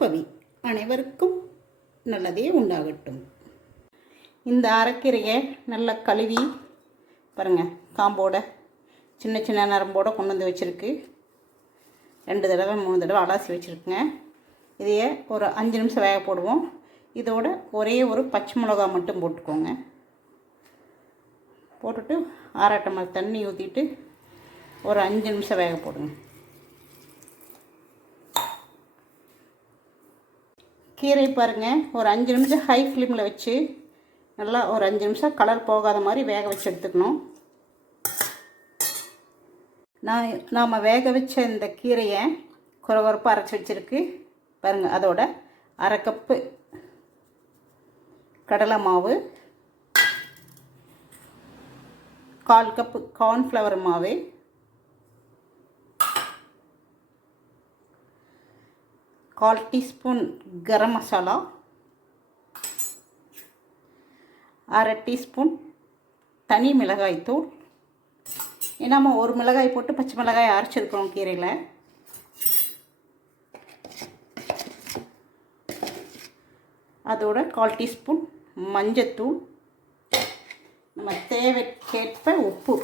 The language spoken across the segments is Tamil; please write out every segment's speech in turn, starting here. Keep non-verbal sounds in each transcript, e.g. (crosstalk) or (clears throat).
பவி அனைவருக்கும் நல்லதே உண்டாகட்டும். இந்த அரைக்கீரையை நல்லா கழுவி பாருங்கள் காம்போட சின்ன சின்ன நரம்போடு கொண்டு வந்து வச்சுருக்கு. ரெண்டு தடவை மூணு தடவை அலாசி வச்சுருக்குங்க. இதையே ஒரு அஞ்சு நிமிஷம் வேக போடுவோம். இதோட ஒரே ஒரு பச்சை மிளகா மட்டும் போட்டுக்கோங்க. போட்டுட்டு ஆறாட்டம் தண்ணி ஊற்றிட்டு ஒரு அஞ்சு நிமிஷம் வேக போடுங்க. கீரை பாருங்கள் ஒரு அஞ்சு நிமிஷம் ஹை ஃப்ளேமில் வச்சு நல்லா ஒரு அஞ்சு நிமிஷம் கலர் போகாத மாதிரி வேக வச்சு எடுத்துக்கணும். நான் நாம் வேக வச்ச இந்த கீரையை குறகுறப்பாக அரைச்சி வச்சுருக்கு. பாருங்கள் அதோட அரை கப்பு கடலை மாவு கால் கப்பு கார்ன்ஃப்ளவர் மாவு கால் டீஸ்பூன் கரம் மசாலா. அரை டீஸ்பூன் தனி மிளகாய் தூள். ஏன்னா நம்ம ஒரு மிளகாய் போட்டு பச்சை மிளகாய் அரைச்சிருக்கிறோம் கீரையில். அதோட கால் டீஸ்பூன் மஞ்சத்தூள். நம்ம தேவைக்கேற்ப உப்பு.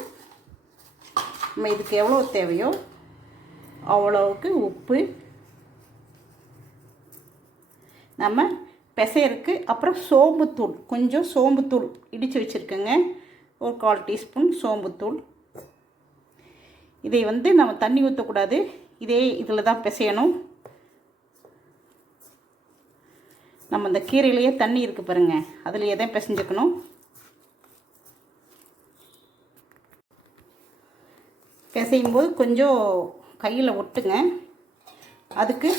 நம்ம இதுக்கு எவ்வளோ தேவையோ அவ்வளோவுக்கு உப்பு நம்ம பெசையருக்கு அப்புறம் சோம்புத்தூள் கொஞ்சம் சோம்புத்தூள் இடித்து வச்சுருக்கேங்க. ஒரு கால் டீஸ்பூன் சோம்புத்தூள். இதை வந்து நம்ம தண்ணி ஊற்றக்கூடாது இதே இதில் தான் பிசையணும். நம்ம இந்த கீரையிலேயே தண்ணி இருக்குது பாருங்கள் அதில் தான் பிசைஞ்சுக்கணும். பிசையும் போது கொஞ்சம் கையில் ஒட்டுங்க. அதுக்கு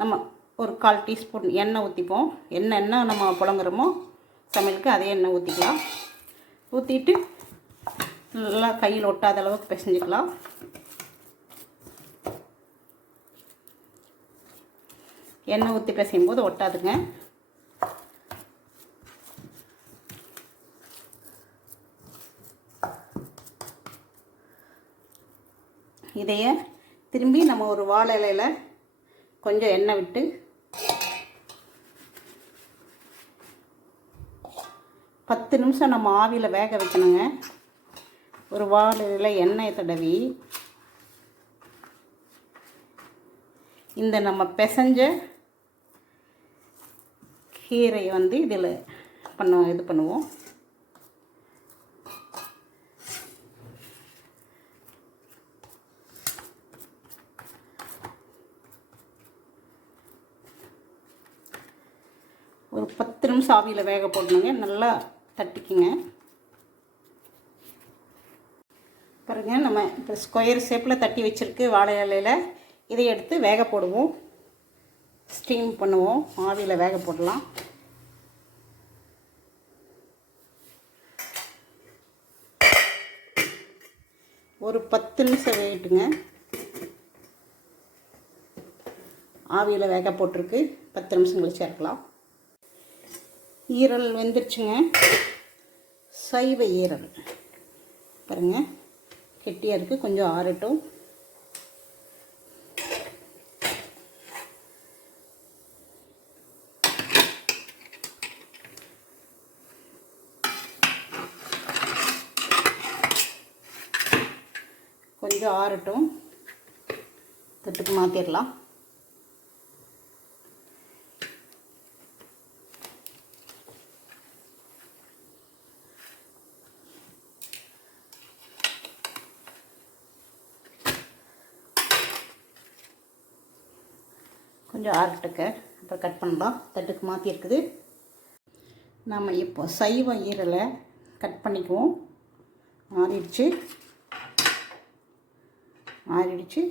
நம்ம ஒரு கால் டீஸ்பூன் எண்ணெய் ஊற்றிப்போம் எண்ணெய் எண்ணெய் நம்ம புழங்குறோமோ சமையலுக்கு அதே எண்ணெய் ஊற்றிக்கலாம் ஊற்றிட்டு நல்லா கையில் ஒட்டாத அளவுக்கு பிசைஞ்சிக்கலாம். எண்ணெய் ஊற்றி பிசையும் போது ஒட்டாதுங்க. இதைய திரும்பி நம்ம ஒரு வாழை இலையில் கொஞ்சம் எண்ணெய் விட்டு பத்து நிமிஷம் நம்ம ஆவியில் வேக வைக்கணுங்க. ஒரு வாழையில் எண்ணெயை தடவி இந்த நம்ம பிசைஞ்ச கீரையை வந்து இதில் பண்ண இது பண்ணுவோம். ஒரு பத்து நிமிஷம் ஆவியில் வேக போடணுங்க. நல்லா தட்டிக்குங்க. பாருங்க நம்ம இப்போ ஸ்கொயர் ஷேப்பில் தட்டி வச்சுருக்கு வாழை இலையில். இதை எடுத்து வேக போடுவோம். ஸ்டீம் பண்ணுவோம். ஆவியில் வேக போடலாம். ஒரு பத்து நிமிஷம் வேகட்டுங்க. ஆவியில் வேக போட்டிருக்கு. பத்து நிமிஷம் கழிச்சு இறக்கலாம். ஈரல் வெந்துருச்சுங்க. சைவ ஈரல். பாருங்கள் கெட்டியாக இருக்குது கொஞ்சம் ஆறட்டும். கொஞ்சம் ஆறட்டும். தட்டுக்கு மாற்றிடலாம் கொஞ்சம் ஆறட்டுக்க. அப்புறம் கட் பண்ணலாம். தட்டுக்கு மாற்றி இருக்குது. நாம் இப்போ சைவ ஈரலை கட் பண்ணிக்குவோம். ஆறிடுச்சு. ஆறிடுச்சு.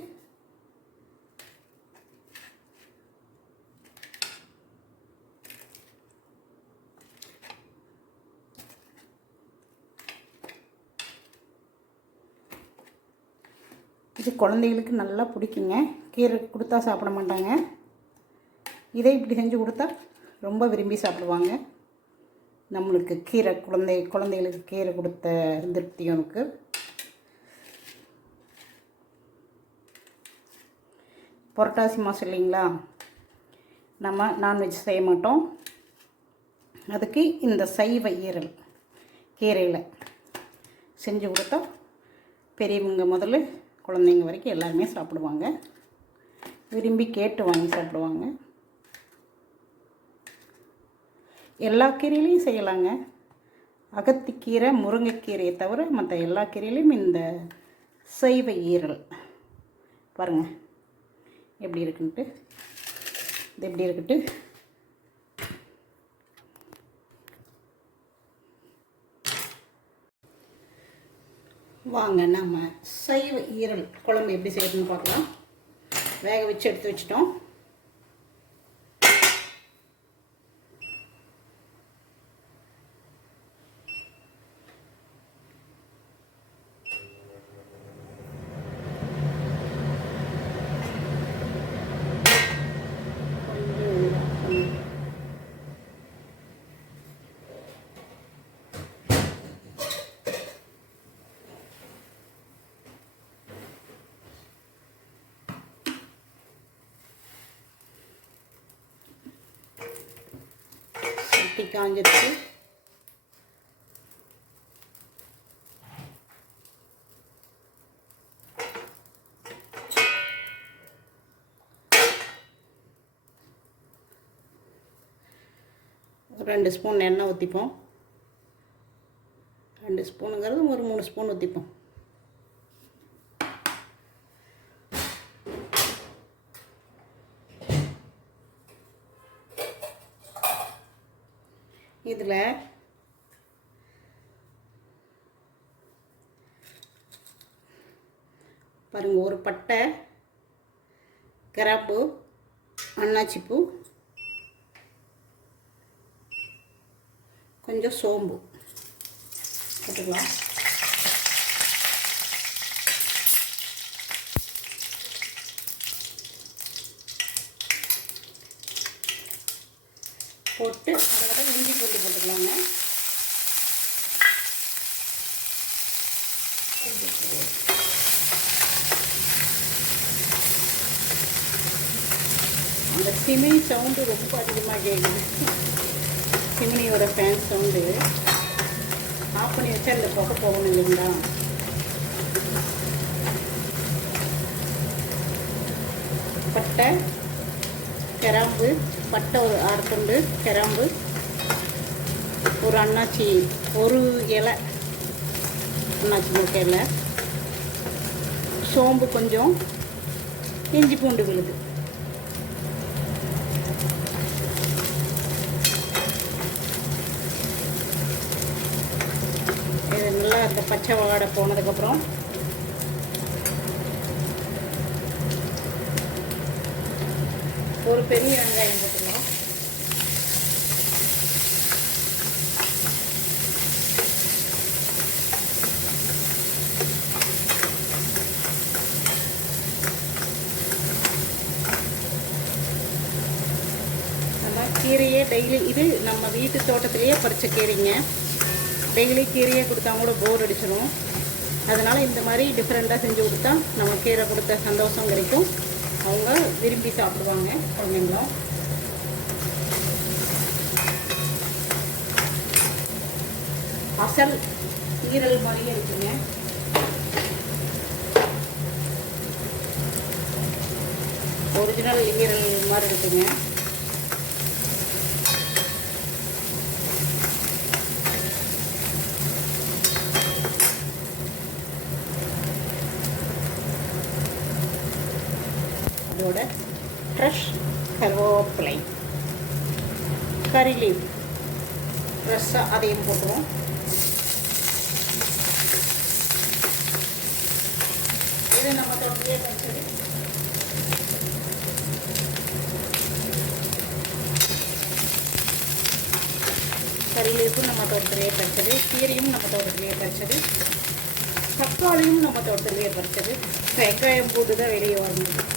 இது குழந்தைகளுக்கு நல்லா பிடிக்குங்க. கீரை கொடுத்தா சாப்பிட மாட்டாங்க. இதை இப்படி செஞ்சு கொடுத்தா ரொம்ப விரும்பி சாப்பிடுவாங்க. நம்மளுக்கு கீரை குழந்தை குழந்தைகளுக்கு கீரை கொடுத்த திருப்தியும் எனக்கு புரட்டாசி மாதம் இல்லைங்களா? நம்ம நான்வெஜ் செய்ய மாட்டோம். அதுக்கு இந்த சைவ ஈரல் கீரையில் செஞ்சு கொடுத்தா பெரியவங்க முதல்ல குழந்தைங்க வரைக்கும் எல்லாருமே சாப்பிடுவாங்க. விரும்பி கேட்டு வாங்கி சாப்பிடுவாங்க. எல்லா கீரையிலையும் செய்யலாங்க. அகத்திக்கீரை முருங்கைக்கீரையை தவிர மற்ற எல்லா கீரையிலையும் இந்த சைவ ஈரல். பாருங்கள் எப்படி இருக்குன்ட்டு. இது எப்படி இருக்குன்ட்டு. வாங்க நம்ம சைவ ஈரல் குழம்பு எப்படி செய்யறதுன்னு பார்க்கலாம். வேக வச்சு எடுத்து வச்சிட்டோம் கொஞ்சம் சட்டி காஞ்சிருச்சு. ரெண்டு ஸ்பூன் எண்ணெய் ஊற்றிப்போம் ரெண்டு ஸ்பூனுங்கிறது ஒரு மூணு ஸ்பூன் ஊற்றிப்போம் இதில் பாருங்கள் ஒரு பட்டை கிராம்பு அன்னாச்சிப்பூ கொஞ்சம் சோம்பு போட்டுக்கலாம். போட்டு அதோட இஞ்சி பூண்டு போட்டுக்கலாங்க. இந்த சிமினி சவுண்டு ரொம்ப அதிகமாக கேட்குது சிமினியோட ஃபேன் சவுண்டு ஆஃப் பண்ணி வச்சா இந்த புகை போகணும் இல்லைங்களா? பட்டை கிராம்பு பட்டை ஒரு ஆறு துண்டு கிராம்பு ஒரு அண்ணாச்சி ஒரு இலை. அண்ணாச்சி மூக்க இலை சோம்பு கொஞ்சம் இஞ்சி பூண்டு விழுது இது நல்லா அந்த பச்சை வாடை போனதுக்கப்புறம் ஒரு பெரிய வெங்காயம் போட்டுக்கலாம். கீரையே டெய்லி இது நம்ம வீட்டு தோட்டத்திலேயே பறிச்ச கீரைங்க. டெய்லி கீரையே கொடுத்தா கூட போர் அடிச்சிடும் அதனால் இந்த மாதிரி டிஃப்ரெண்ட்டாக செஞ்சு கொடுத்தா நம்ம கீரை கொடுத்த சந்தோஷம் கிடைக்கும். அவங்க விரும்பி சாப்பிடுவாங்க குழந்தைங்களும் அசல் ஈரல் மாதிரியே இருக்குங்க. ஒரிஜினல் ஈரல் மாதிரி இருக்குங்க. கறி லீவ் ஃப்ரெஷ்ஷாக அதையும் போட்டுருவோம் இது நம்ம தொட்டிலே பறிச்சது கறி லீஃபும் நம்ம தோட்டத்திலேயே பறிச்சது கீரையும் நம்ம தோட்டத்திலேயே பறிச்சது தக்காளியும் நம்ம தோட்டத்திலேயே பறிச்சது வெங்காயம் போட்டு தான் வெளியே வரணும்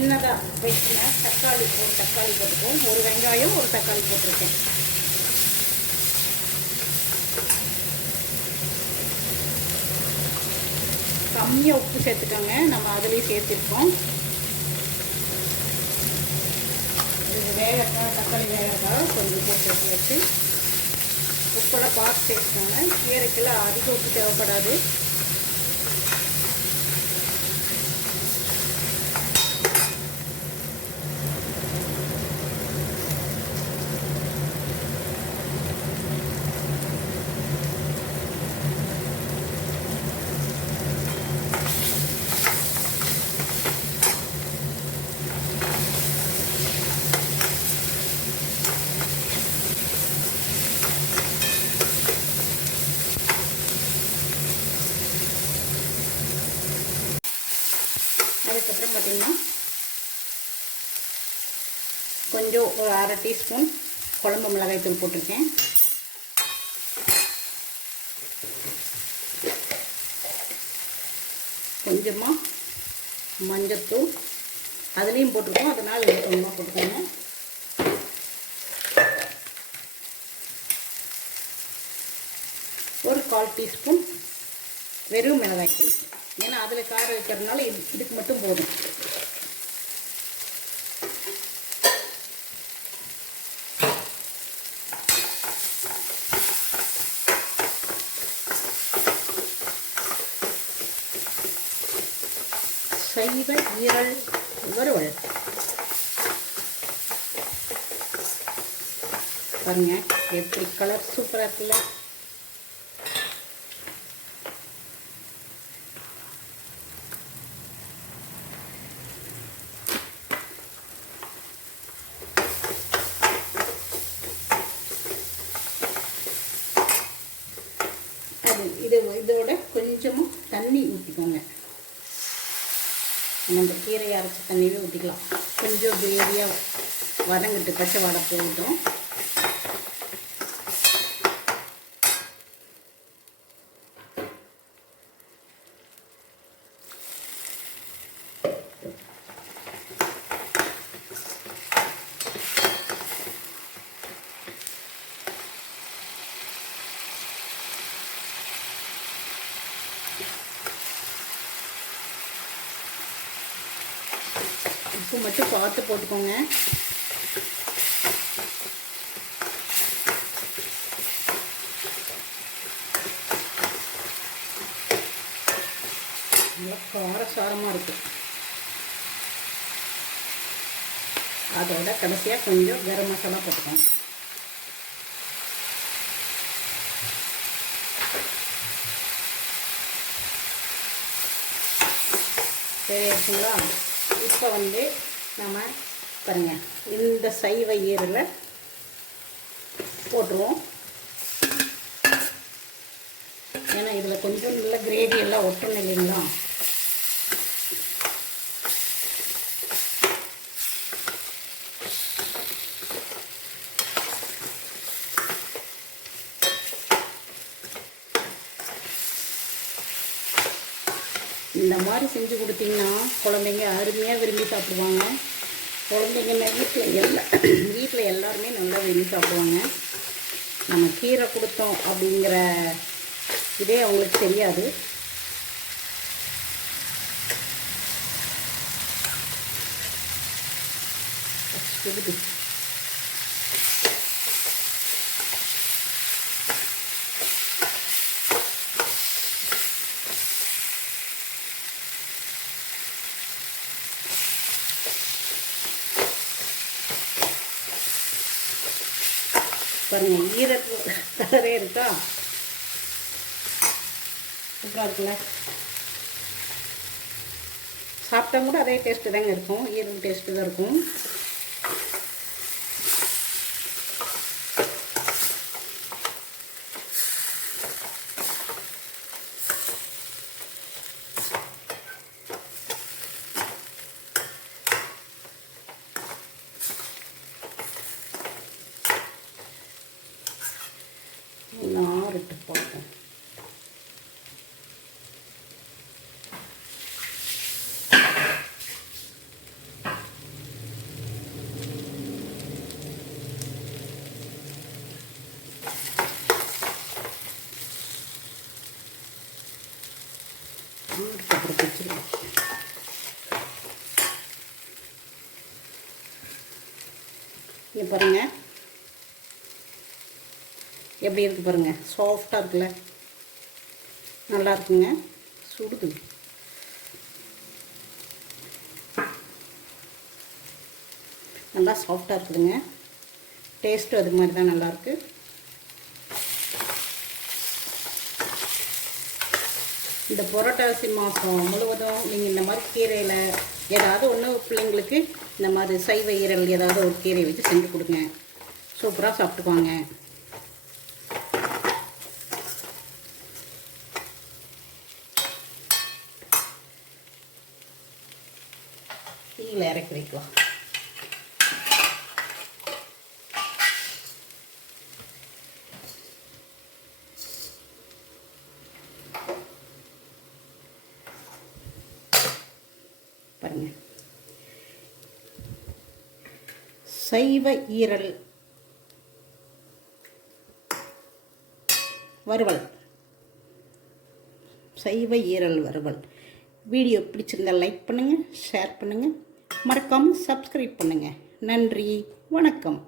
சின்னதாக வெட்டின தக்காளி ஒரு தக்காளி போட்டுக்கோம் ஒரு வெங்காயம் ஒரு தக்காளி போட்டிருக்கேன். கம்மியாக உப்பு சேர்த்துக்கோங்க. நம்ம அதுலேயும் சேர்த்துருக்கோம். இது வேகட்டா தக்காளி வேகட்டா கொஞ்சம் போட்டு வச்சு உப்பெல்லாம் பார்த்து சேர்த்துக்கோங்க. கீரைக்கெல்லாம் அதிக உப்பு தேவைப்படாது. அதுக்கப்புறம் பார்த்திங்கன்னா கொஞ்சம் ஒரு அரை டீஸ்பூன் குழம்பு மிளகாய் தூள் போட்டிருக்கேன். கொஞ்சமாக மஞ்சத்தூள் அதுலேயும் போட்டிருக்கோம். அதனால் இது கொஞ்சமாக போட்டுக்கோங்க. ஒரு கால் டீஸ்பூன் வெறும் மிளகாய் தூள். ஏன்னா அதில் கார வைக்கிறதுனால இது இதுக்கு மட்டும் போதும். சைவ ஈரல் வறுவல். பாருங்க எப்படி கலர் சூப்பராக இருக்குல்ல? தண்ணி ஊற்றிக்கோங்க நம்ம கீரையை அரைச்ச தண்ணியில் ஊற்றிக்கலாம் கொஞ்சம் கிரேவியாக வதங்கிட்டு பச்சை வடை போட்டோம் உப்பு மட்டும் பார்த்து போட்டுக்கோங்க. நல்லா காரசாரமாக இருக்கும் அதோட கடைசியாக கொஞ்சம் கரம் மசாலா போட்டுக்கோங்க. சரியாச்சுங்களா இப்போ வந்து நம்ம பாருங்க இந்த சைவ ஈரலை போட்டுருவோம். ஏன்னா இதில் கொஞ்சம் நல்ல கிரேவி எல்லாம் ஒட்டணும் இல்லைங்களா? இந்த மாதிரி செஞ்சு கொடுத்தீங்கன்னா குழந்தைங்க அருமையாக விரும்பி சாப்பிடுவாங்க. குழந்தைங்க வீட்டில் எல்லா (clears throat) வீட்டில் எல்லாருமே நல்லா விரும்பி சாப்பிடுவாங்க. நம்ம கீரை கொடுத்தோம் அப்படிங்கிற இதே அவங்களுக்கு தெரியாது. Thank you. கலரே இருக்கா? சூப்பராக இருக்குல்ல? சாப்பிட்டா கூட அதே டேஸ்ட்டு தாங்க இருக்கும். ஈரல் டேஸ்ட்டு தான் இருக்கும். இங்கே பாருங்கள் எப்படி இருக்குது பாருங்கள் சாஃப்டாக இருக்குல்ல? நல்லா இருக்குங்க. சுடுது. நல்லா சாஃப்டாக இருக்குதுங்க. டேஸ்ட்டும் அது மாதிரி தான் நல்லாயிருக்கு இந்த புரட்டாசி மாதம் முழுவதும் நீங்கள் இந்த மாதிரி கீரையில் ஏதாவது ஒன்று பிள்ளைங்களுக்கு இந்த மாதிரி சைவ ஈரல் ஏதாவது ஒரு கீரை வச்சு செஞ்சு கொடுங்க. சூப்பராக சாப்பிட்டுக்குவாங்க. சைவ ஈரல். வறுவல். சைவ ஈரல் வறுவல். வீடியோ பிடிச்சிருந்தா லைக் பண்ணுங்கள் ஷேர் பண்ணுங்கள் மறக்காமல் சப்ஸ்கிரைப் பண்ணுங்கள் நன்றி வணக்கம்.